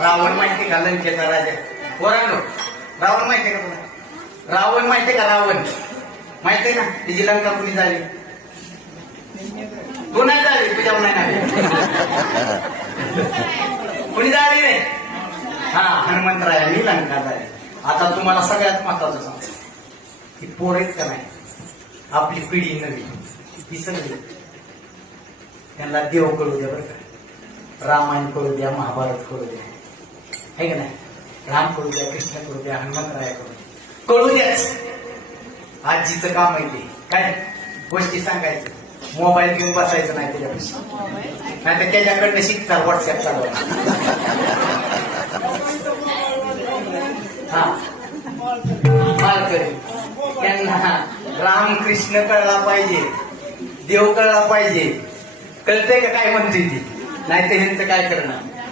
रावण माहिती का लंकेचा राजा पोरांनो रावण माहितीये का तुला रावण माहितीये का रावण माहितीये ना तिची लंका कुणी झाली तू नाही झाली तुझ्या नाही कुणी झाली रे हा हनुमंतरायांनी लंका झाली. आता तुम्हाला सगळ्यात महत्वाचं सांगतो की पोरेच का नाही आपली पिढी नवी ही सगळी त्यांना देव कळू द्या बरं का रामायण कळू द्या महाभारत कळू द्या है का नाही राम कळू द्या कृष्ण कळू द्या हनुमंतराया कळू द्याच. आजीचं काम आहे ते काय गोष्टी सांगायचं मोबाईल घेऊन बसायचं नाही त्याच्यापासून नाही तर त्याच्याकडनं शिकतात व्हॉट्सअप चालवा. हा मालकरी त्यांना रामकृष्ण कळला पाहिजे देव कळला पाहिजे कळतंय का काय म्हणते ती नाही तर ह्यांचं काय करणार